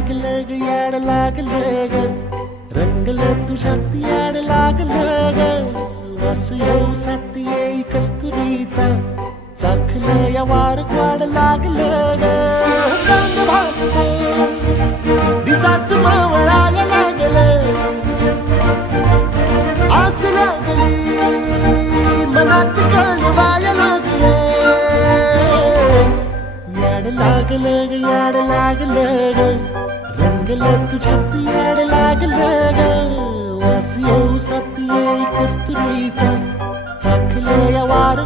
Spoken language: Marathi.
लागलं ग याड लागलं ग रंगलं तुझ्यात याड लागलं ग वास येऊ साथ येई कस्तुरीचा चाखलं या वार वाड लागलं ग चांग भासलं दिसाच मावळायला लागलं आस लागली मनात कळवायला लागलं याड लागलं ग याड लागलं ग रंगलं तुझ्यात याड लागलं ग वास येऊ साथ येई कस्तुरीचा चाखलं या वार